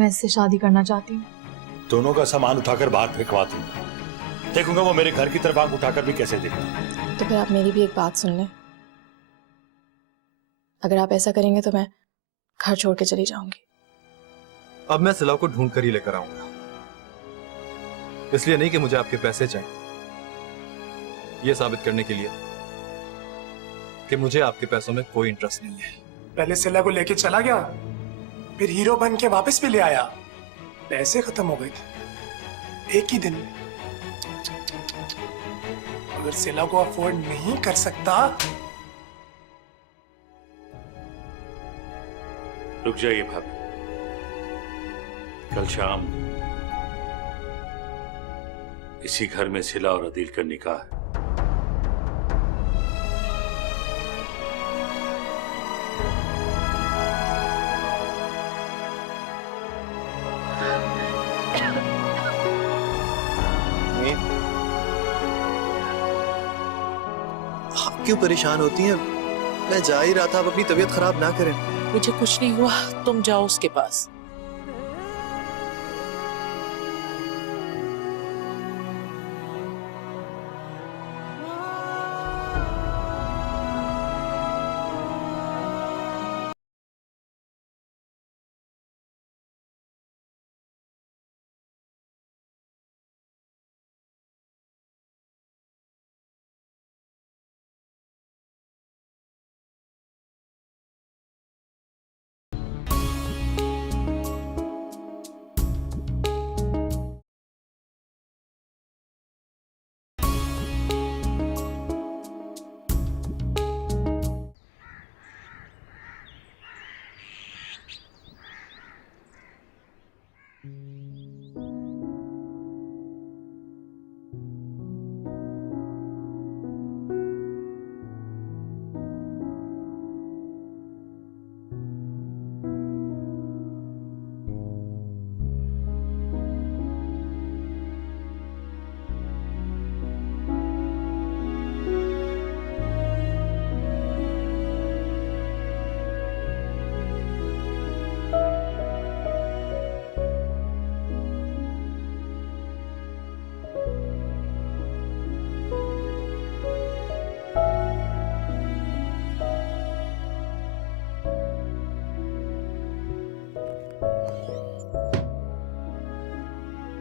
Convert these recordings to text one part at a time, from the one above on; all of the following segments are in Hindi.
मैं इससे शादी करना चाहती हूँ। दोनों का सामान उठाकर बाहर फेंकवा दूंगा। देखूंगा वो मेरे घर की तरफ आंख उठाकर भी कैसे देखता है। तो फिर आप मेरी भी एक बात सुन लें। अगर आप ऐसा करेंगे तो मैं घर छोड़ के चली जाऊंगी। अब मैं सिला को ढूंढ कर ही लेकर आऊंगा, इसलिए नहीं कि मुझे आपके पैसे चाहिए, यह साबित करने के लिए कि मुझे आपके पैसों में कोई इंटरेस्ट नहीं है। पहले सिला को लेके चला गया, फिर हीरो बन के वापस भी ले आया, पैसे खत्म हो गए थे एक ही दिन में। अगर सिला को अफोर्ड नहीं कर सकता। रुक जाइए भाभी, कल शाम इसी घर में सिला और अदील का निकाह है। आप क्यों परेशान होती हैं? मैं जा ही रहा था, आप अपनी तबीयत खराब ना करें। मुझे कुछ नहीं हुआ, तुम जाओ उसके पास।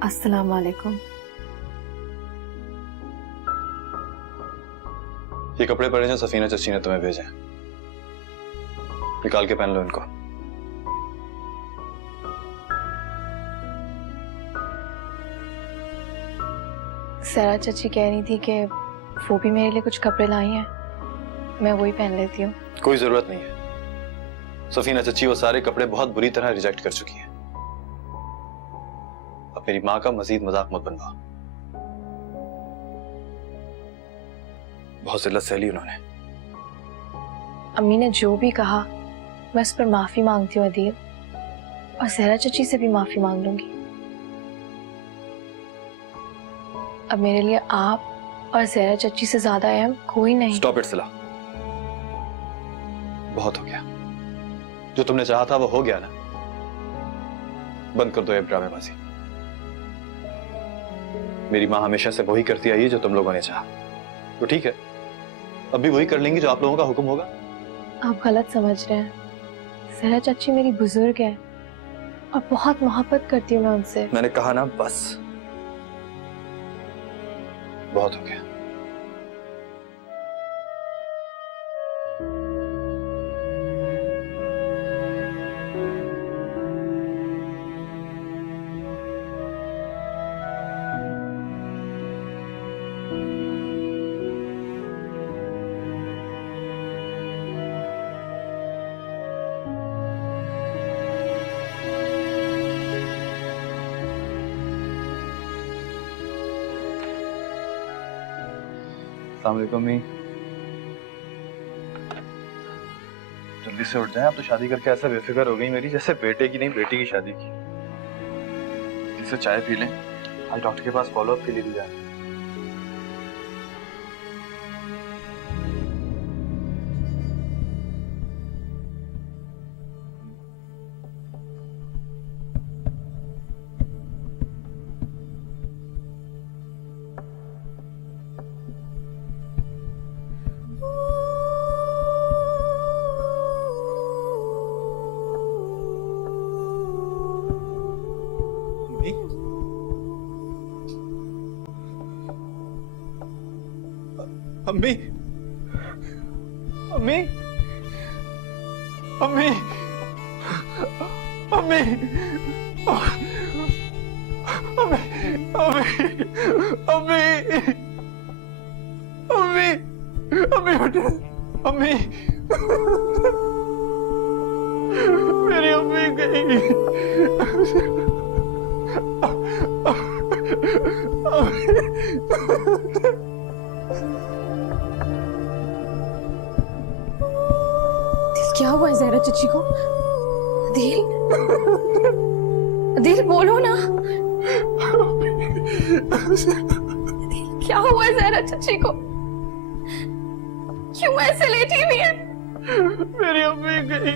अस्सलाम वालेकुम। ये कपड़े पड़े जो सफीना चची ने तुम्हें भेजे, निकाल के पहन लो इनको। सरा चची कह रही थी कि वो भी मेरे लिए कुछ कपड़े लाई हैं, मैं वही पहन लेती हूँ। कोई जरूरत नहीं है, सफीना चची वो सारे कपड़े बहुत बुरी तरह रिजेक्ट कर चुकी हैं। अब मेरी माँ का मजीद मजाक मत बनवाओ, बहुत जिल्लत सहली उन्होंने। अम्मी ने जो भी कहा मैं उस पर माफी मांगती हूँ अदील, और सहरा चची से भी माफी मांग लूंगी। अब मेरे लिए आप और सहरा चची से ज्यादा अहम कोई नहीं। स्टॉप इट सिला, बहुत हो गया। जो तुमने चाहा था वो हो गया ना, बंद कर दो ये ड्रामेबाजी। मेरी माँ हमेशा से वही करती आई है जो तुम लोगों ने चाहा, तो ठीक है, अब भी वही कर लेंगी जो आप लोगों का हुक्म होगा। आप गलत समझ रहे हैं, सहरा चची मेरी बुजुर्ग है और बहुत मोहब्बत करती हूँ मैं उनसे। मैंने कहा ना, बस बहुत हो गया। अस्सलाम वालेकुम। जल्दी से उठ जाएं, आप तो शादी करके ऐसा बेफिक्र हो गई मेरी, जैसे बेटे की नहीं बेटी की शादी की। जल्दी से चाय पी लें, आज डॉक्टर के पास फॉलोअप के लिए भी जाएं। अम्मी, अम्मी, अम्मी, अम्मी, अम्मी, अम्मी, अम्मी, अम्मी उठो, अम्मी, मेरी अम्मी गई। क्या हुआ है ज़हरा चची को? दिल, दिल बोलो ना। दिल, क्या हुआ है ज़हरा चची को? क्यों ऐसे लेटी हुई है? मेरी अम्मी गई।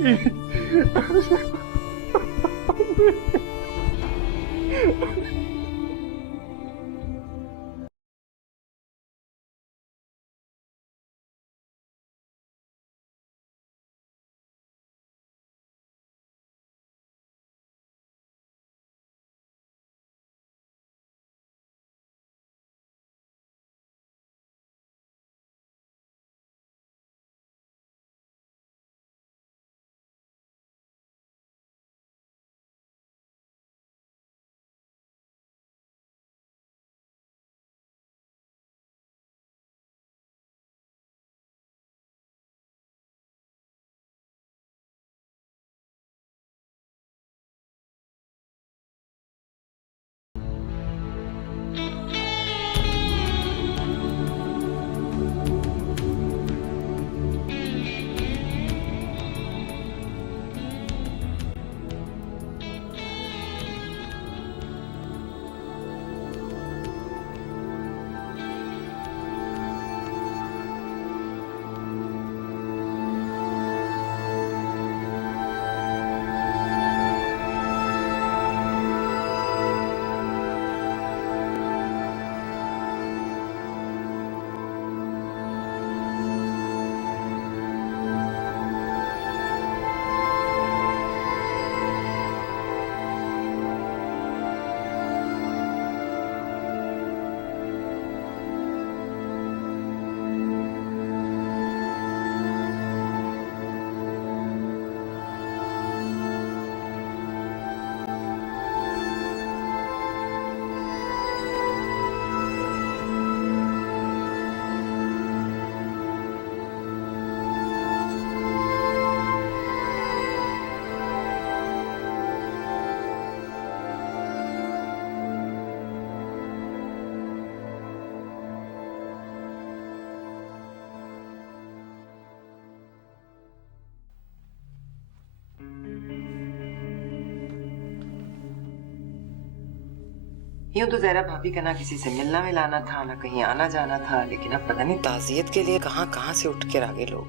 यूं तो जहरा भाभी का ना किसी से मिलना मिलाना था, ना कहीं आना जाना था, लेकिन अब पता नहीं ताजियत के लिए कहां कहां से उठ कर आ गए लोग।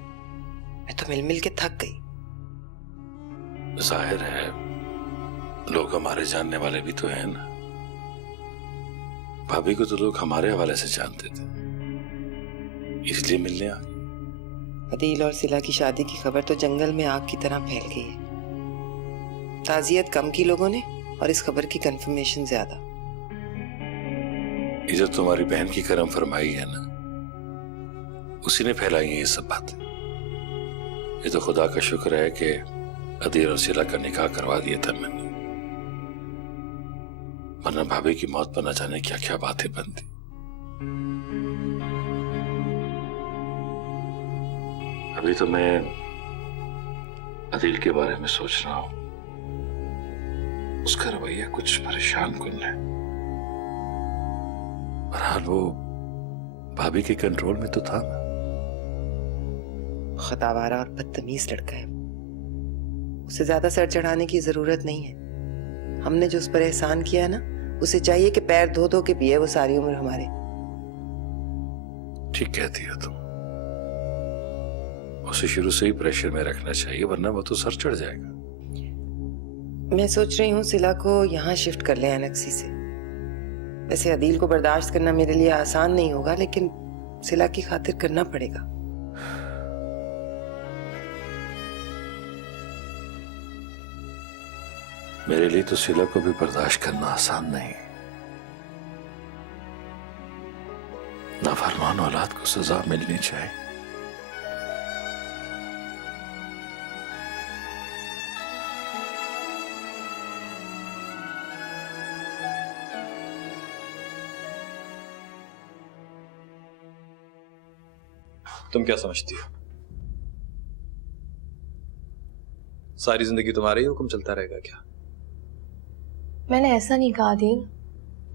मैं तो मिल मिल के थक गई। जाहिर है लोग हमारे जानने वाले भी तो हैं ना। भाभी को तो लोग हमारे हवाले से जानते थे, इसलिए मिलने आ गए। अदील और सिला की शादी की खबर तो जंगल में आग की तरह फैल गई है। ताजियत कम की लोगों ने और इस खबर की कंफर्मेशन ज्यादा। ये जो तुम्हारी बहन की करम फरमाई है ना, उसी ने फैलाई है ये सब बातें। ये तो खुदा का शुक्र है कि अदील और सिला का निकाह करवा दिया था मैंने, वरना भाभी की मौत पर न जाने क्या क्या बातें बनती। अभी तो मैं अदील के बारे में सोच रहा हूं। उसका रवैया कुछ परेशान कुन है। बहरहाल वो भाभी के कंट्रोल में तो था ना। खुदावारा और बदतमीज लड़का है। उसे ज्यादा सर चढ़ाने की जरूरत नहीं है। हमने जो उस पर एहसान किया है ना, उसे चाहिए कि पैर धो धो के पिए वो सारी उम्र हमारे। ठीक कहती हो तुम। उसे शुरू से ही प्रेशर में रखना चाहिए, वरना वो तो सर चढ़ जाएगा। मैं सोच रही हूँ सिला को यहाँ शिफ्ट कर ले एनेक्सी से। वैसे अदील को बर्दाश्त करना मेरे लिए आसान नहीं होगा, लेकिन सिला की खातिर करना पड़ेगा। मेरे लिए तो सिला को भी बर्दाश्त करना आसान नहीं। नाफरमान औलाद को सजा मिलनी चाहिए। तुम क्या समझती हो? सारी जिंदगी तुम्हारा ही हुक्म चलता रहेगा क्या? मैंने ऐसा नहीं कहा आदिल।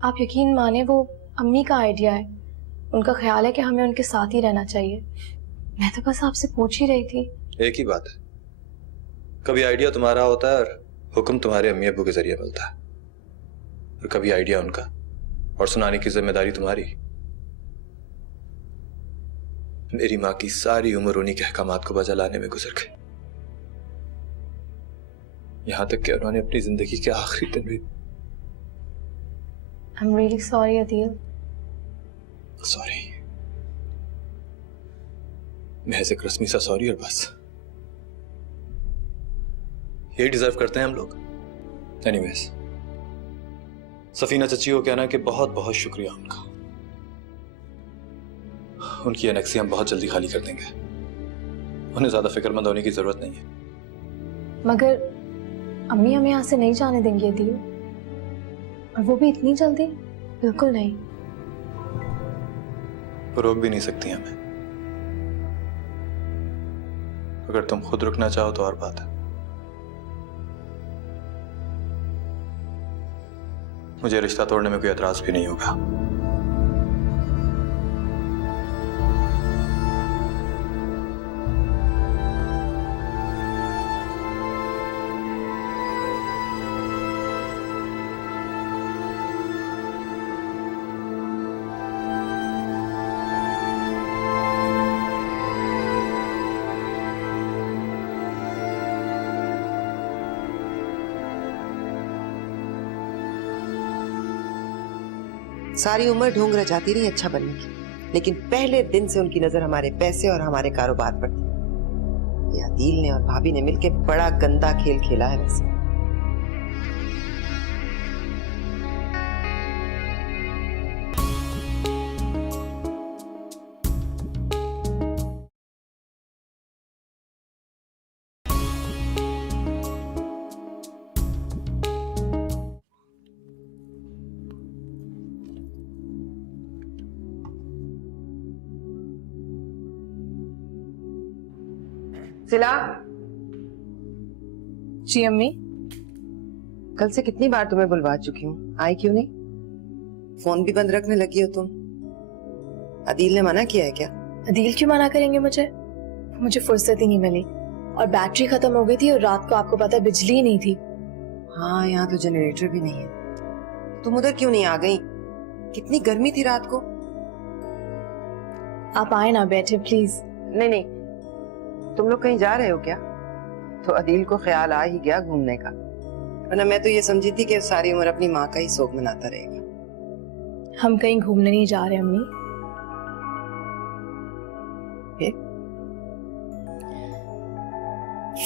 आप यकीन माने वो अम्मी का आइडिया है। उनका ख्याल है कि हमें उनके साथ ही रहना चाहिए। मैं तो बस आपसे पूछ ही रही थी। एक ही बात है, कभी आइडिया तुम्हारा होता है और हुक्म तुम्हारे अम्मी अब्बू के जरिए मिलता है, और कभी आइडिया उनका और सुनाने की जिम्मेदारी तुम्हारी। मेरी माँ की सारी उम्र उन्हीं के अहकामात को बजा लाने में गुजर गई, यहां तक कि उन्होंने अपनी जिंदगी के आखिरी दिन भी। I'm really sorry Adil. Sorry, महज एक रस्मी सा सॉरी और बस। ये डिजर्व करते हैं हम लोग। एनीवेज, सफीना चची को कहना कि बहुत बहुत शुक्रिया उनका। उनकी एनेक्सी हम बहुत जल्दी खाली कर देंगे, उन्हें ज्यादा फिक्रमंद होने की जरूरत नहीं है। मगर अम्मी हमें यहाँ से नहीं जाने देंगी आदिल, और वो भी इतनी जल्दी? बिल्कुल नहीं। वो रोक भी नहीं सकती हमें। अगर तुम खुद रुकना चाहो तो और बात है। मुझे रिश्ता तोड़ने में कोई एतराज भी नहीं होगा। सारी उम्र ढोंग रचाती रही अच्छा बनने की, लेकिन पहले दिन से उनकी नजर हमारे पैसे और हमारे कारोबार पर थी। ये आदिल ने और भाभी ने मिलकर बड़ा गंदा खेल खेला है वैसे। सिला, जी अम्मी। कल से कितनी बार तुम्हें बुलवा चुकी हूँ, आई क्यों नहीं? फोन भी बंद रखने लगी हो तुम। अदील ने मना किया है क्या? अदील क्यों मना करेंगे मुझे फुर्सत ही नहीं मिली, और बैटरी खत्म हो गई थी, और रात को आपको पता है बिजली ही नहीं थी। हाँ, यहाँ तो जनरेटर भी नहीं है। तुम उधर क्यों नहीं आ गई? कितनी गर्मी थी रात को। आप आए ना, बैठे प्लीज। नहीं नहीं, तुम लोग कहीं जा रहे हो क्या? तो अदील को ख्याल आ ही गया घूमने का, वरना मैं तो ये समझी थी कि सारी उम्र अपनी माँ का ही शोक मनाता रहेगा। हम कहीं घूमने नहीं जा रहे अम्मी।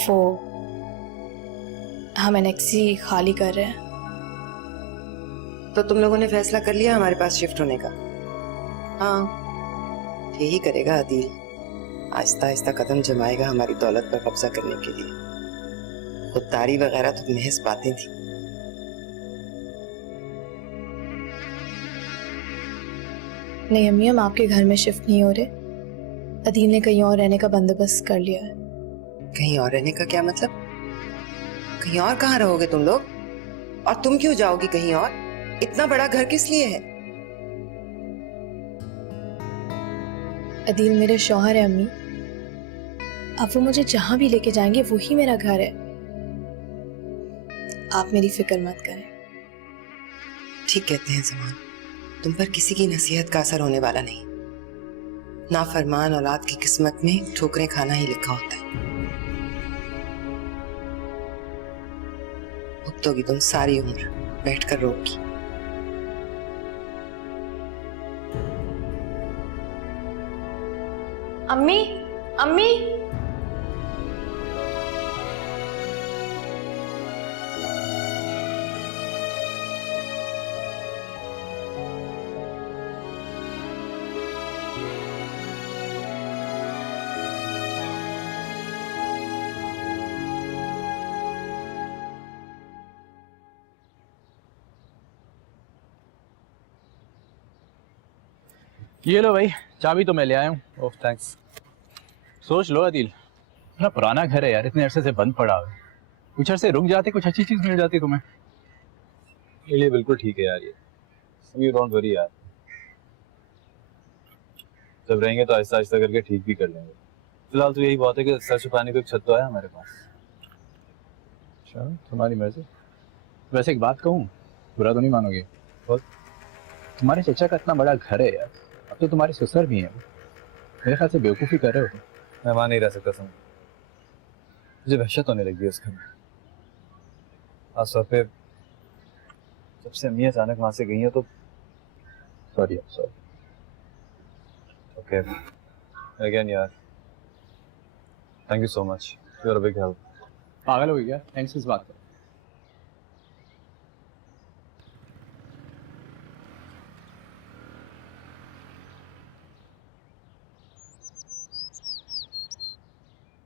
वो हम एनेक्सी खाली कर रहे हैं। तो तुम लोगों ने फैसला कर लिया हमारे पास शिफ्ट होने का? हाँ, यही करेगा अदील, आहिस्ता आहिस्ता कदम जमाएगा हमारी दौलत पर कब्जा करने के लिए। खुददारी वगैरह तो महज बातें थी। नहीं अम्मी, हम आपके घर में शिफ्ट नहीं हो रहे। अदील ने कहीं और रहने का बंदोबस्त कर लिया है। कहीं और रहने का क्या मतलब? कहीं और कहाँ रहोगे तुम लोग? और तुम क्यों जाओगी कहीं और? इतना बड़ा घर किस लिए है? अदील मेरे शौहर है अम्मी, अब वो मुझे जहां भी लेके जाएंगे वही मेरा घर है। आप मेरी फिक्र मत करें। ठीक कहते हैं ज़मान, तुम पर किसी की नसीहत का असर होने वाला नहीं। नाफरमान औलाद की किस्मत में ठोकरें खाना ही लिखा होता है। भुगतोगी तुम सारी उम्र, बैठकर रोगी। अम्मी, अम्मी। ये लो भाई, चाबी तो मैं ले आया हूँ। ओह थैंक्स। सोच लो अदील, इतना पुराना घर है यार, इतने अरसे से बंद पड़ा हुआ है। कुछ अरसे रुक जाते, कुछ अच्छी चीज मिल जाती तुम्हें। ये लिए बिल्कुल ठीक है यार ये। यू डोंट वरी यार, जब रहेंगे तो आहिस्ता आहिस्ता करके ठीक भी कर लेंगे। फिलहाल तो यही बात है कि सर छुपाने को एक छत तो है हमारे पास। अच्छा, तुम्हारी मर्जी। वैसे एक बात कहूँ, बुरा तो नहीं मानोगे? बोल। तुम्हारे चचा का इतना बड़ा घर है यार, अब तो तुम्हारे ससुर भी हैं, मेरे ख्याल से बेवकूफ़ी कर रहे हो। मैं वहाँ नहीं रह सकता समझ, मुझे वहशत होने लगी है उस घर में। आज सुबह पे जब से अम्मी अचानक वहाँ से गई है तो सॉरी। ओके अगेन यार, thank you so much, you are a big help. पागल हो गया, थैंक्स इस बात पर।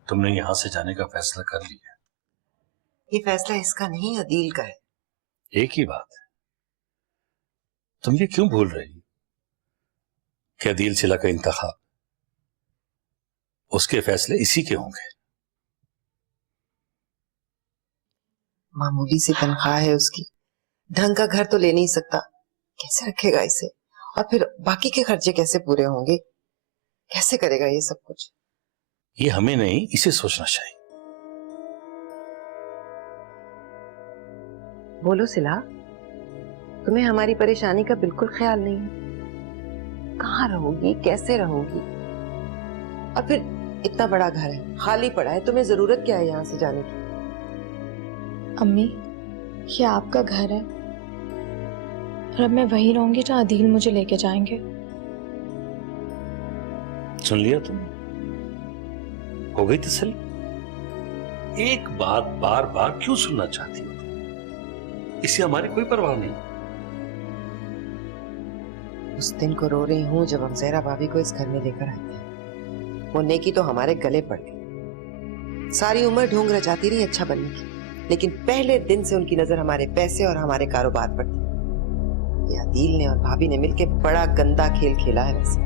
तुमने यहां से जाने का फैसला कर लिया? ये फैसला इसका नहीं, अदील का है। एक ही बात है, तुम ये क्यों भूल रही कि अदील सिला का इंतखाब, उसके फैसले इसी के होंगे। मामूली सी तनख्वाह है उसकी, ढंग का घर तो ले नहीं सकता, कैसे रखेगा इसे? और फिर बाकी के खर्चे कैसे पूरे होंगे? कैसे करेगा ये सब कुछ? ये हमें नहीं, इसे सोचना चाहिए। बोलो सिला, तुम्हें हमारी परेशानी का बिल्कुल ख्याल नहीं है? कहाँ रहोगी, कैसे रहोगी? और फिर इतना बड़ा घर है, खाली पड़ा है, तुम्हें जरूरत क्या है यहाँ से जाने की? अम्मी, ये आपका घर है और अब मैं वहीं रहूंगी जहाँ अदील मुझे लेके जाएंगे। सुन लिया तुम? हो गई तसल्ली? एक बात बार बार क्यों सुनना चाहती हो तुम? इसे हमारी कोई परवाह नहीं। उस दिन को रो रही हूँ जब हम जहरा भाभी को इस घर में लेकर आए थे। वो नेकी तो हमारे गले पड़ गई। सारी उम्र ढूंढ रचाती रही अच्छा बनने की, लेकिन पहले दिन से उनकी नजर हमारे पैसे और हमारे कारोबार पर थी। ये अदील ने और भाभी ने मिलकर बड़ा गंदा खेल खेला है वैसे।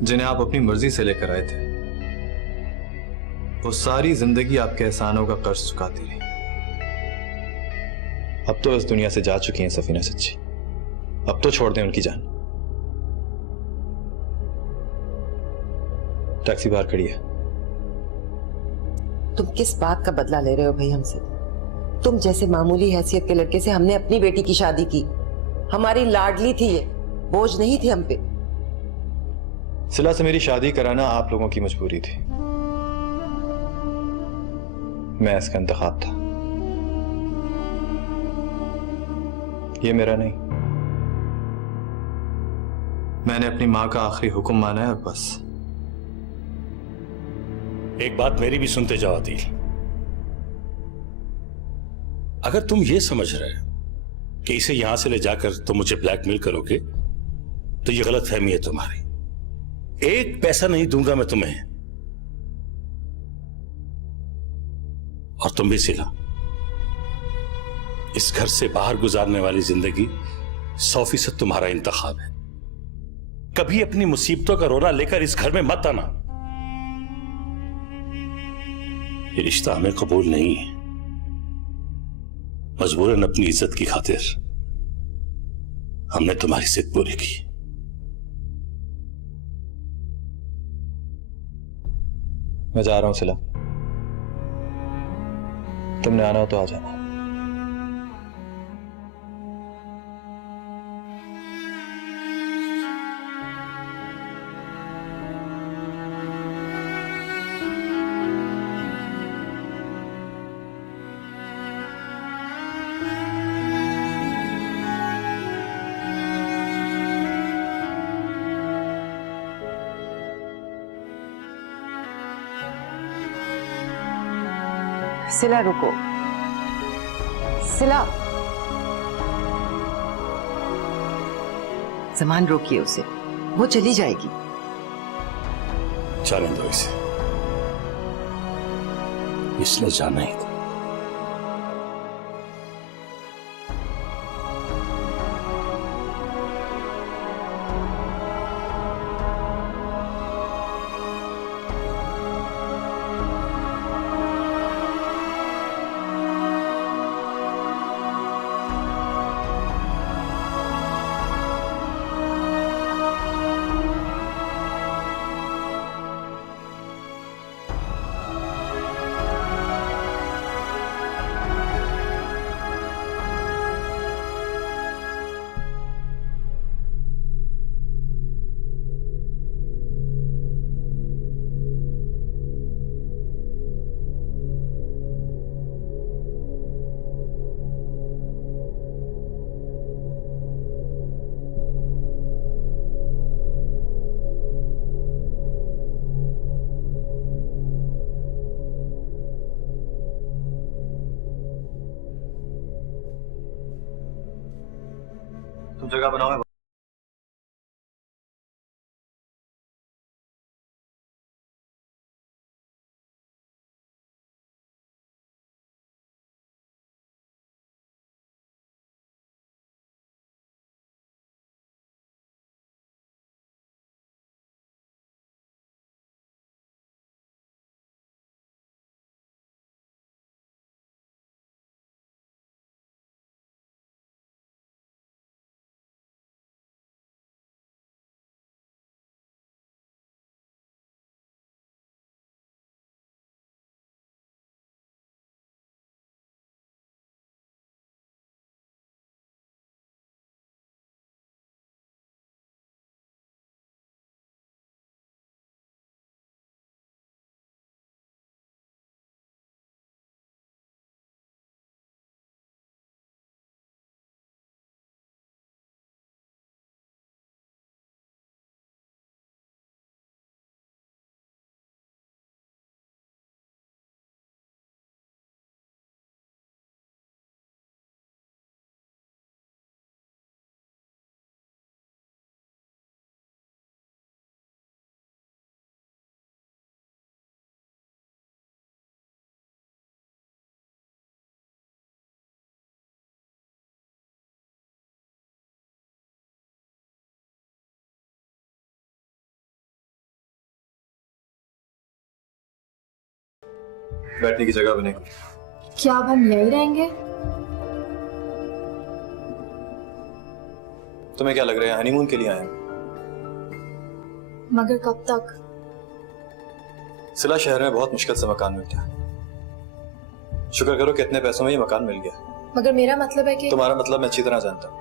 जिन्हें आप अपनी मर्जी से लेकर आए थे, वो सारी जिंदगी आपके एहसानों का कर्ज चुकाती रही। अब तो इस दुनिया से जा चुकी हैं सफीना सच्ची, अब तो छोड़ दें उनकी जान। टैक्सी बाहर खड़ी है। तुम किस बात का बदला ले रहे हो भाई हमसे? तुम जैसे मामूली हैसियत के लड़के से हमने अपनी बेटी की शादी की। हमारी लाडली थी ये, बोझ नहीं थी हम पे। सिला से मेरी शादी कराना आप लोगों की मजबूरी थी, मैं इसका इंतखाब था। ये मेरा नहीं, मैंने अपनी मां का आखिरी हुक्म माना है और बस। एक बात मेरी भी सुनते जाओ अदील, अगर तुम ये समझ रहे कि इसे यहां से ले जाकर तुम मुझे ब्लैकमेल करोगे तो ये गलत फहमी है तुम्हारी। एक पैसा नहीं दूंगा मैं तुम्हें। और तुम भी सिला, इस घर से बाहर गुजारने वाली जिंदगी 100% तुम्हारा इंतखाब है। कभी अपनी मुसीबतों का रोना लेकर इस घर में मत आना। ये रिश्ता हमें कबूल नहीं है, मजबूरन अपनी इज्जत की खातिर हमने तुम्हारी जिद पूरी की। मैं जा रहा हूं सिला, तुमने आना हो तो आ जाना। सिला रुको, सिला। जमान रोकिए उसे, वो चली जाएगी। जाने दो इसे, इसने जाना ही था। तुम जगह बनाओ, मैं बैठने की जगह बनेगी। क्या अब हम यहीं रहेंगे? तुम्हें क्या लग रहा है हनीमून के लिए आए हैं? मगर कब तक? सिला शहर में बहुत मुश्किल से मकान मिल गया। शुक्र करो कि इतने पैसों में ये मकान मिल गया। मगर मेरा मतलब है कि तुम्हारा मतलब मैं अच्छी तरह जानता हूँ।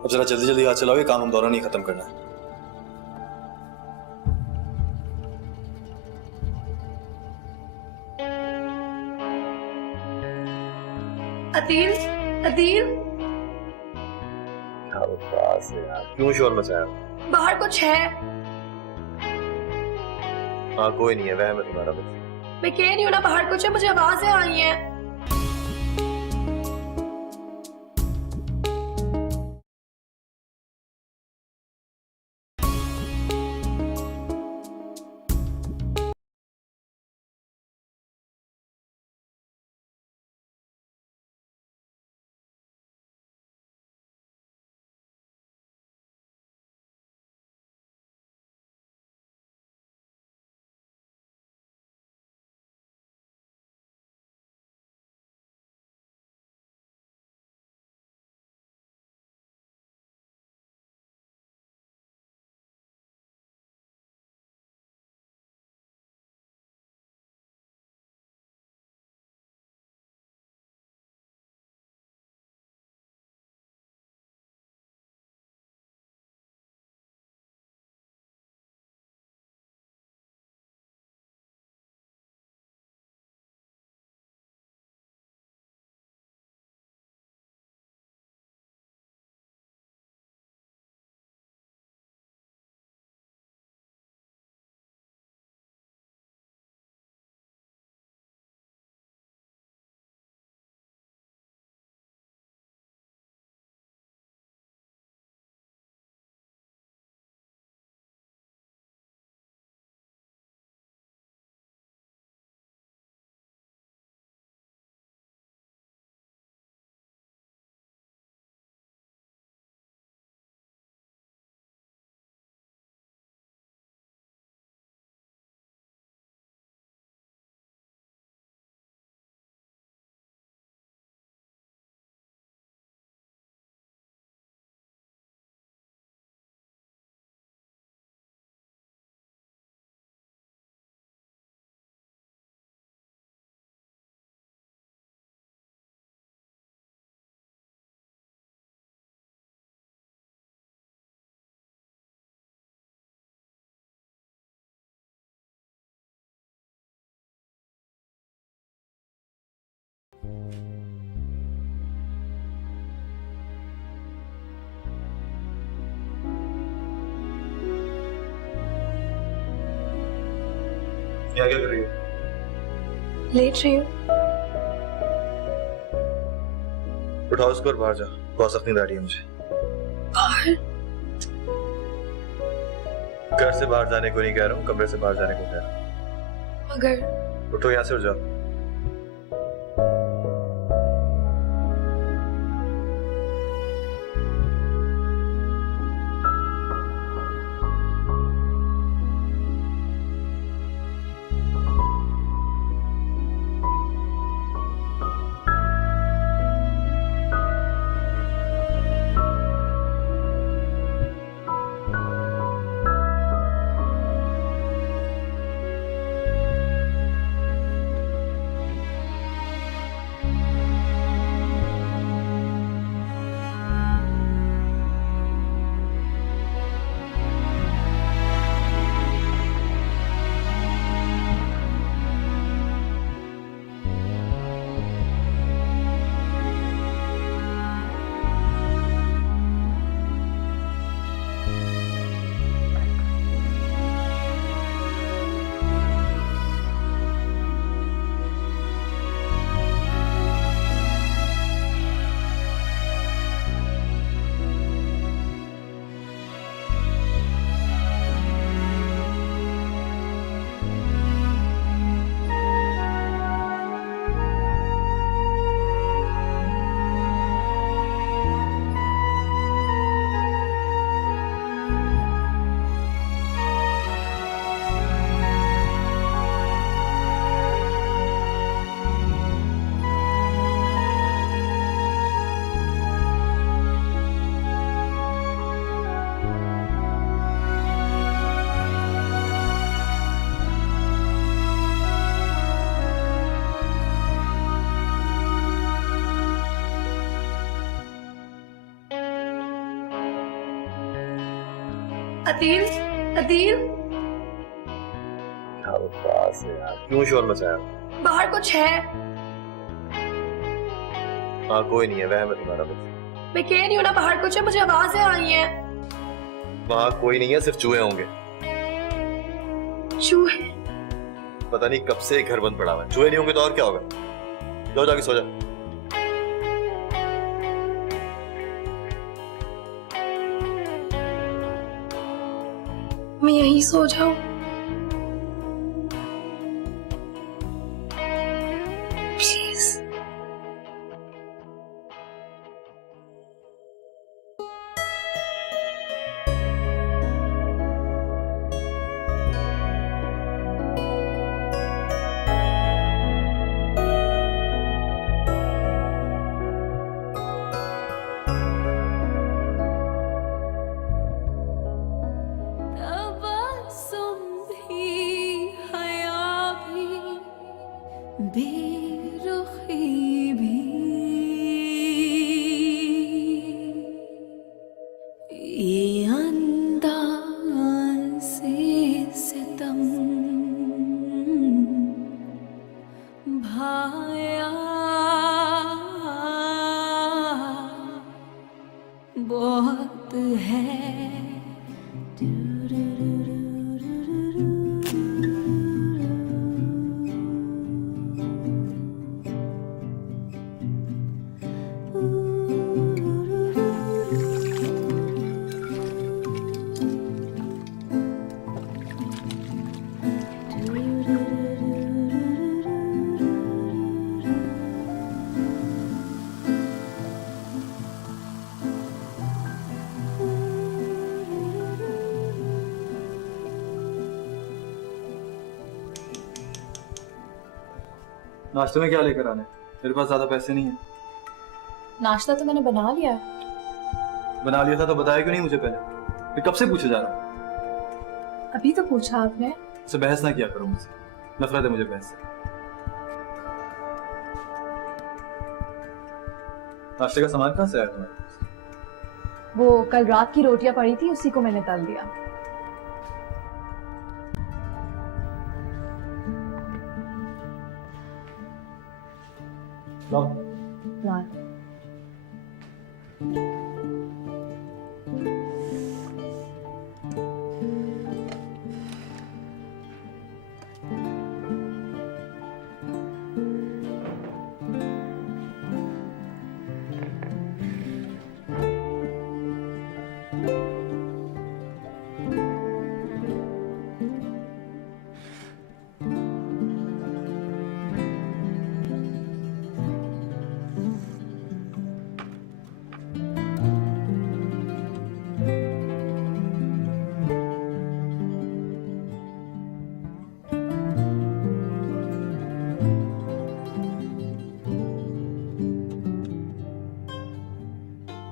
अब जरा जल्दी जल्दी हाथ चलाओ, ये काम हम दोनों नहीं खत्म करना है। अदील, अदील, क्यों शोर मचाया? बाहर कुछ है। हाँ कोई नहीं है, वह मैं तुम्हारा बस। मैं कह रही हूँ ना बाहर कुछ है, मुझे आवाजें आई हैं। यहाँ क्या कर रही हो? लेट रही हूँ। उठाओ उसको और बाहर जा, बहुत सख्त नींद आ रही है मुझे। बाहर? घर से बाहर जाने को नहीं कह रहा हूँ, कमरे से बाहर जाने को कह रहा हूँ। मगर उठो यहाँ से और जाओ। अदील, अदील, क्यों शोर मचाया? बाहर कुछ है? हाँ कोई नहीं है, वह मैं तुम्हारा बच्चा। मैं कह रही हूँ ना बाहर कुछ है, मुझे आवाजें आ रही हैं। वहाँ कोई नहीं है, सिर्फ चूहे होंगे। चूहे? पता नहीं कब से घर बंद पड़ा हुआ है। चूहे नहीं होंगे तो और क्या होगा? जाओ जाके सो जा। मैं यहीं सो जाऊं? प्लीज। बेरुखी भी ये अंदाज़े सितम भाया बहुत है। नाश्ते में क्या लेकर आने? मेरे पास ज्यादा पैसे नहीं है। नाश्ता तो मैंने बना लिया है। बना लिया था तो बताया क्यों नहीं मुझे पहले? मैं कब से पूछे जा रहा हूँ। अभी तो पूछा आपने। उससे बहस ना किया करो मुझसे, नफरत है मुझे बहस से। नाश्ते का सामान कहाँ से आया तुम्हारे? वो कल रात की रोटियां पड़ी थी, उसी को मैंने तल दिया। लो। ला।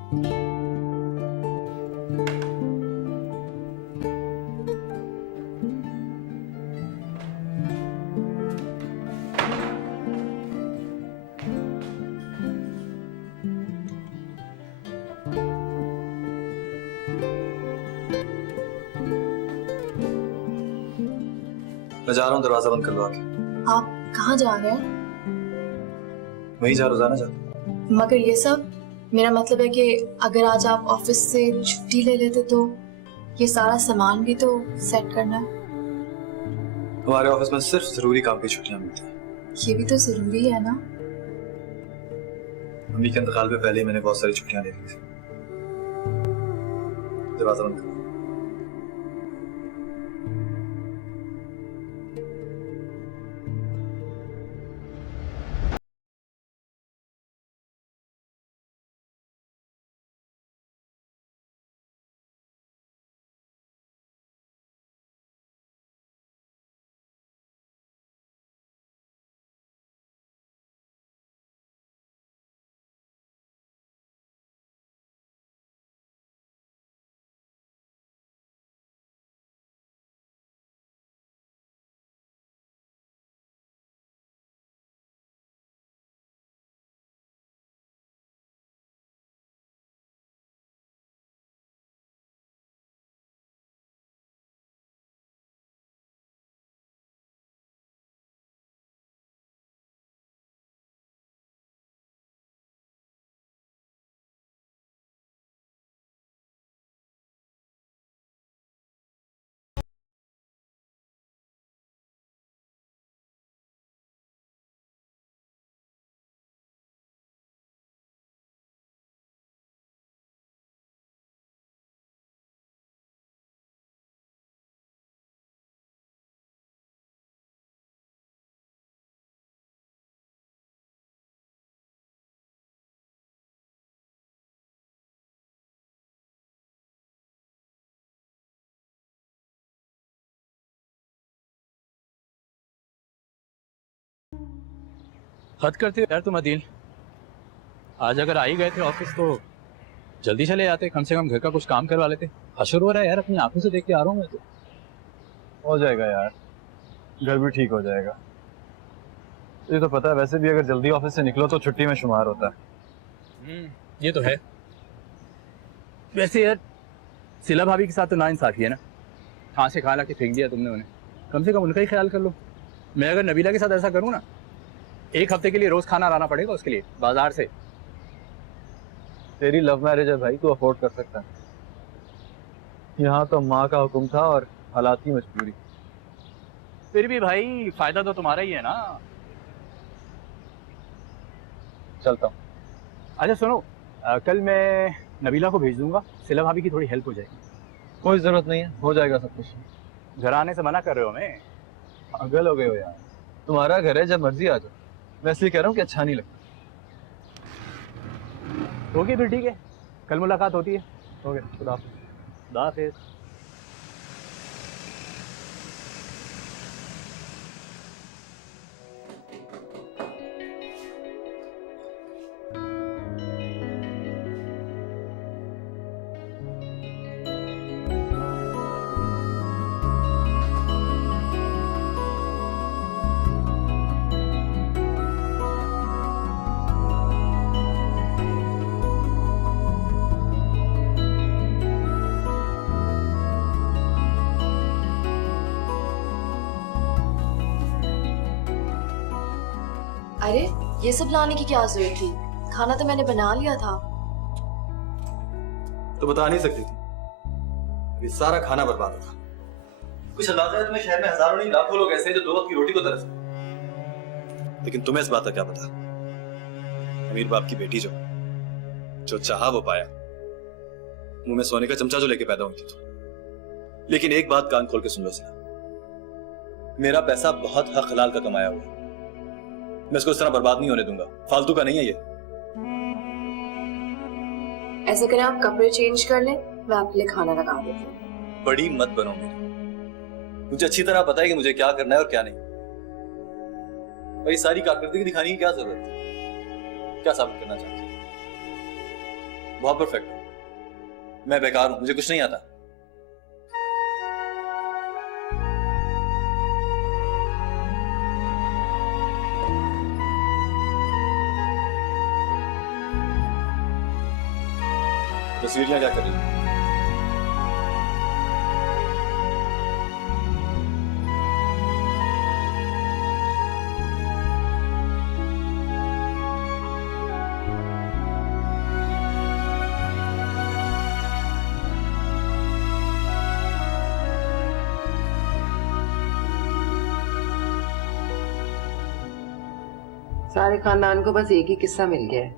मैं जा रहा हूँ, दरवाजा बंद कर लो आके। आप कहाँ जा रहे हैं? वहीं जा रोजाना जाता। मगर ये सब, मेरा मतलब है कि अगर आज आप ऑफिस से छुट्टी ले लेते तो ये सारा सामान भी तो सेट करना है। हमारे ऑफिस में सिर्फ जरूरी काम की छुट्टियां मिलती हैं। ये भी तो जरूरी है ना। मम्मी के इंतकाल पे पहले ही मैंने बहुत सारी छुट्टियां ले ली थी। दरवाजा बंद करो। हद करते हो यार तुम अदील। आज अगर आ ही गए थे ऑफिस तो जल्दी चले जाते, कम से कम घर का कुछ काम करवा लेते। हशर हो रहा है यार, अपनी आंखों से देख के आ रहा हूँ मैं तो। हो जाएगा यार, घर भी ठीक हो जाएगा। ये तो पता है, वैसे भी अगर जल्दी ऑफिस से निकलो तो छुट्टी में शुमार होता है। ये तो है। वैसे यार सिला भाभी के साथ तो नाइंसाफी है ना, कहाँ से खा ला के फेंक दिया तुमने उन्हें। कम से कम उनका ही ख्याल कर लो। मैं अगर नबीला के साथ ऐसा करूँ ना, एक हफ्ते के लिए रोज खाना लाना पड़ेगा उसके लिए बाजार से। तेरी लव मैरिज है भाई, तू अफोर्ड कर सकता है। यहाँ तो माँ का हुक्म था और हालात की मजबूरी। फिर भी भाई फायदा तो तुम्हारा ही है ना। चलता हूँ। अच्छा सुनो, कल मैं नबीला को भेज दूंगा, सिला भाभी की थोड़ी हेल्प हो जाएगी। कोई जरूरत नहीं है, हो जाएगा सब कुछ। घर आने से मना कर रहे हो हमें? पागल हो गए हो यार, तुम्हारा घर है, जब मर्जी आ जाओ। मैं इसलिए कह रहा हूँ कि अच्छा नहीं लगता। ओके फिर ठीक है, कल मुलाकात होती है। ओके, खुदा हाफिज़। खुदा हाफिज़। अरे ये सब लाने की क्या जरूरत थी? खाना तो मैंने बना लिया था। तो बता नहीं सकती थी, ये सारा खाना बर्बाद होगा। कुछ अंदाजा है तुम्हें, शहर में हजारों नहीं लाखों लोग ऐसे हैं जो दो वक्त की रोटी को तरसते हैं। लेकिन तुम्हें इस बात का क्या पता, अमीर बाप की बेटी जो चाहा वो पाया। मुंह में सोने का चमचा जो लेके पैदा हुई थी तो। लेकिन एक बात कान खोल के सुन लो सिला, मेरा पैसा बहुत हक हलाल का कमाया हुआ है। मैं इसको इस तरह बर्बाद नहीं होने दूंगा, फालतू का नहीं है ये। ऐसा करें, आप कपड़े चेंज कर लें, मैं आपके लिए खाना लगा देती हूँ। बड़ी मत बनो मेरी, मुझे अच्छी तरह पता है कि मुझे क्या करना है और क्या नहीं। और ये सारी कारकर्दगी दिखाने की क्या जरूरत है? क्या साबित करना चाहती है? बहुत परफेक्ट हूँ। मैं बेकार हूँ, मुझे कुछ नहीं आता। तस्वीरियां क्या कर रही हैं? सारे खानदान को बस एक ही किस्सा मिल गया है।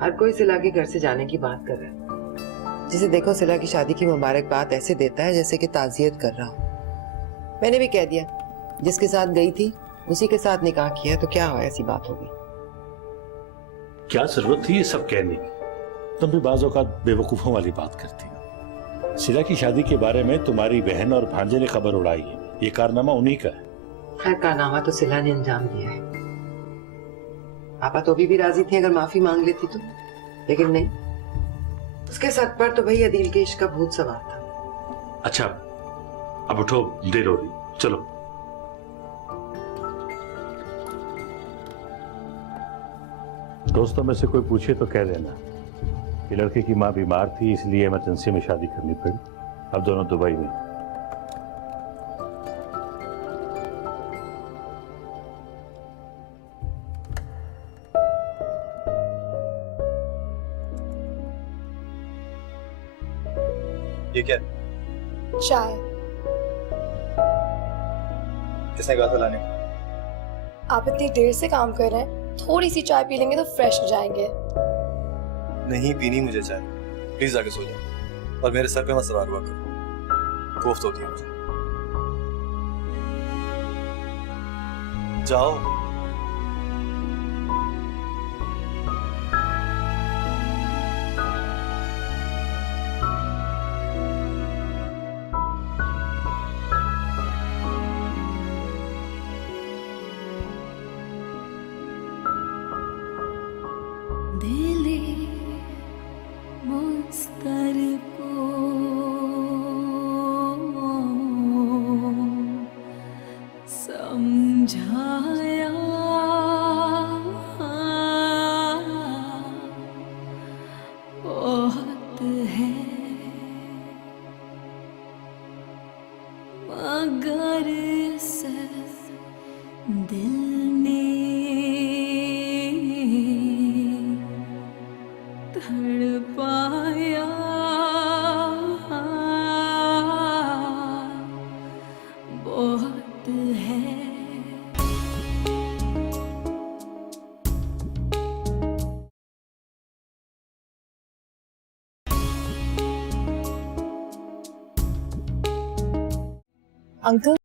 हर कोई सिला के घर से जाने की बात कर रहा है। जिसे देखो सिला की शादी की मुबारकबाद ऐसे देता है जैसे कि ताजियत कर रहा हो। मैंने भी कह दिया, जिसके साथ गई थी उसी के साथ निकाह किया, तो क्या हो ऐसी बात होगी। क्या जरूरत थी ये सब कहने की? तुम भी बाज़ औक़ात बेवकूफों वाली बात करती हो। सिला की शादी के बारे में तुम्हारी बहन और भांजे ने खबर उड़ाई है, ये कारनामा उन्हीं का है। हर कारनामा तो सिला ने अंजाम दिया है। पापा तो भी राजी थे अगर माफी मांग लेती तो, लेकिन नहीं, उसके सर पर तो भाई अदील के इश्क का भूत सवार था। अच्छा अब उठो, देर हो रही, चलो। दोस्तों में से कोई पूछे तो कह देना कि लड़के की मां बीमार थी, इसलिए इमरजेंसी में शादी करनी पड़ी। अब दोनों दुबई में। ये क्या? चाय। किसने कहा था लाने? आप इतनी देर से काम कर रहे हैं, थोड़ी सी चाय पी लेंगे तो फ्रेश हो जाएंगे। नहीं पीनी मुझे चाय, प्लीज आके सो जाओ और मेरे सर पे मत सवार हुआ करो, कोफ्त होती है मुझे। जाओ। दिले मुस्तर को समझाया, बहुत है मगर सिर्फ दिल ने तड़पाया, बहुत है। अंकल